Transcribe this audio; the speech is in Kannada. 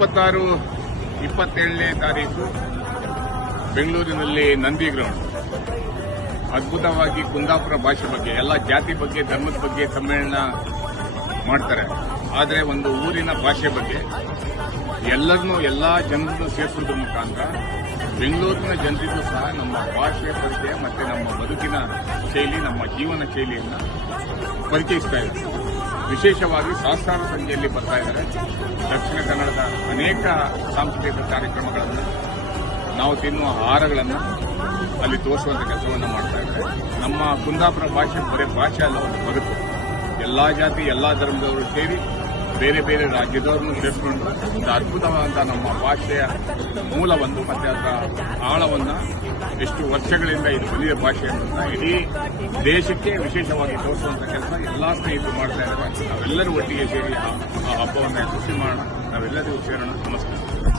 26, 27ನೇ ತಾರೀಕು ಬೆಂಗಳೂರಿನಲ್ಲಿ ನಂದಿ ಗ್ರೌಂಡ್ ಅದ್ಭುತವಾಗಿ ಕುಂದಾಪುರ ಭಾಷೆ ಬಗ್ಗೆ, ಎಲ್ಲ ಜಾತಿ ಬಗ್ಗೆ, ಧರ್ಮದ ಬಗ್ಗೆ ಸಮ್ಮೇಳನ ಮಾಡ್ತಾರೆ. ಆದರೆ ಒಂದು ಊರಿನ ಭಾಷೆ ಬಗ್ಗೆ ಎಲ್ಲರನ್ನೂ, ಎಲ್ಲಾ ಜನರನ್ನು ಸೇರಿಸೋದ್ರ ಮುಖಾಂತರ ಬೆಂಗಳೂರಿನ ಜನರಿಗೂ ಸಹ ನಮ್ಮ ಭಾಷೆ ಪರಿಚಯ ಮತ್ತು ನಮ್ಮ ಬದುಕಿನ ಶೈಲಿ, ನಮ್ಮ ಜೀವನ ಶೈಲಿಯನ್ನು ಪರಿಚಯಿಸ್ತಾ ಇದ್ದಾರೆ. ವಿಶೇಷವಾಗಿ ಸಹಸ್ರಾರು ಸಂಖ್ಯೆಯಲ್ಲಿ ಬರ್ತಾ ಇದ್ದಾರೆ. ದಕ್ಷಿಣ ಕನ್ನಡದ ಅನೇಕ ಸಾಂಸ್ಕೃತಿಕ ಕಾರ್ಯಕ್ರಮಗಳನ್ನು, ನಾವು ತಿನ್ನುವ ಆಹಾರಗಳನ್ನು ಅಲ್ಲಿ ತೋರಿಸುವಂಥ ಕೆಲಸವನ್ನು ಮಾಡ್ತಾ ಇದ್ದಾರೆ. ನಮ್ಮ ಕುಂದಾಪುರ ಭಾಷೆ ಬರೀ ಭಾಷೆ ಅಲ್ಲ, ಒಂದು ಬದುಕು. ಎಲ್ಲಾ ಜಾತಿ, ಎಲ್ಲಾ ಧರ್ಮದವರು ಸೇರಿ ಬೇರೆ ಬೇರೆ ರಾಜ್ಯದವ್ರನ್ನು ಸೇರಿಸಿಕೊಂಡು ಒಂದು ಅದ್ಭುತವಾದಂಥ ನಮ್ಮ ಭಾಷೆಯ ಮೂಲವನ್ನು ಮತ್ತು ಅದರ ಆಳವನ್ನು ಎಷ್ಟು ವರ್ಷಗಳಿಂದ ಇದು ಬಂದಿದೆ ಭಾಷೆ ಅಂತ ಇಡೀ ದೇಶಕ್ಕೆ ವಿಶೇಷವಾಗಿ ತೋರಿಸುವಂಥ ಕೆಲಸ ಎಲ್ಲ ಸ್ನೇಹಿತರು ಮಾಡ್ತಾ ಇದ್ದಾರೆ. ನಾವೆಲ್ಲರೂ ಒಟ್ಟಿಗೆ ಸೇರಿ ಆ ಹಬ್ಬವನ್ನು ಯಶಸ್ವಿ ಮಾಡೋಣ. ನಾವೆಲ್ಲರಿಗೂ ಸೇರೋಣ. ನಮಸ್ಕಾರ.